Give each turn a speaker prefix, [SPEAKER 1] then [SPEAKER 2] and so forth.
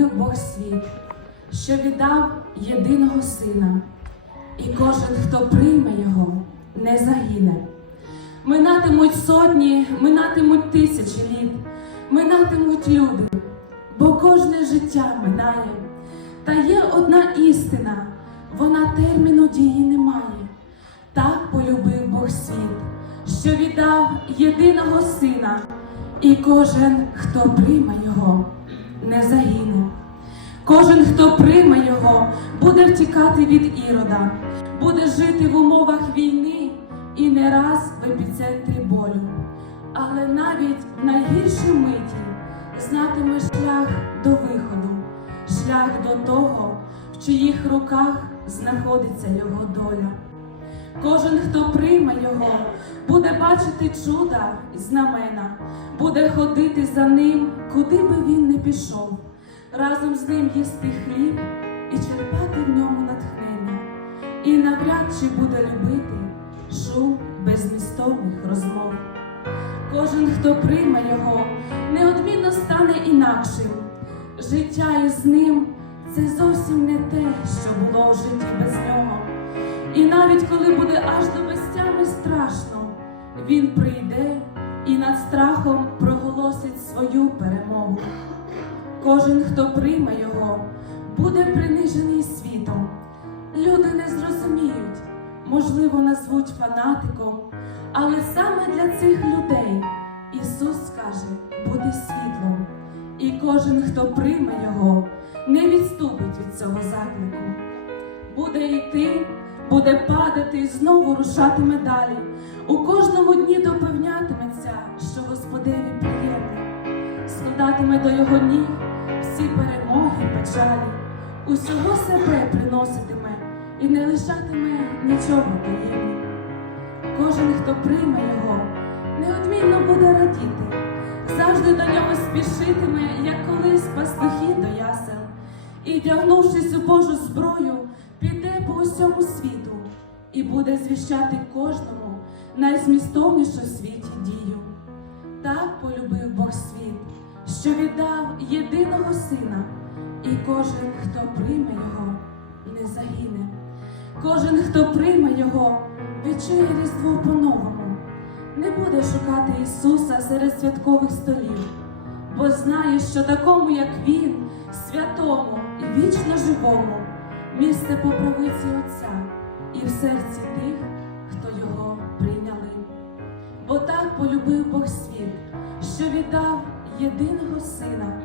[SPEAKER 1] полюбив Бог світ, що віддав єдиного сина, і кожен, хто прийме його, не загине. Минатимуть сотні, минатимуть тисячі літ, минатимуть люди, бо кожне життя минає. Та є одна істина, вона терміну дії не має. Так полюбив Бог світ, що віддав єдиного сина, і кожен, хто прийме його. Кожен, хто прийме його, буде втікати від ірода, буде жити в умовах війни і не раз в епіцентрі болю. Але навіть в найгіршій миті знатиме шлях до виходу, шлях до того, в чиїх руках знаходиться його доля. Кожен, хто прийме його, буде бачити чуда й знамена, буде ходити за ним, куди би він не пішов, разом з ним їсти хліб і черпати в ньому натхнення, і навряд чи буде любити шум безмістовних розмов. Кожен, хто прийме його, неодмінно стане інакшим. Життя із ним це зовсім не те, що було в житті без нього. І навіть коли буде аж до безтями страшно, він прийде і над страхом проголосить свою перемогу. Кожен, хто прийме його, буде принижений світом. Люди не зрозуміють, можливо, назвуть фанатиком, але саме для цих людей Ісус скаже бути світлом, і кожен, хто прийме його, не відступить від цього заклику. Буде йти, буде падати і знову рушатиме далі. У кожному дні допевнятиметься, що Господеві приємно, складатиме до його ніг всі перемоги, печалі, усього себе приноситиме і не лишатиме нічого таємним. Кожен, хто прийме його, неодмінно буде радіти, завжди до нього спішитиме, як колись пастухи до ясел, і, вдягнувшись у Божу зброю, піде по усьому світу і буде звіщати кожному найзмістовнішу що віддав єдиного сина, і кожен, хто прийме його, не загине. Кожен, хто прийме його, відчує різдво по-новому, не буде шукати Ісуса серед святкових столів, бо знає, що такому, як Він, святому і вічно живому, місце по правиці Отця і в серці тих, хто його прийняли. Бо так полюбив Бог світ, що віддав єдиного сина,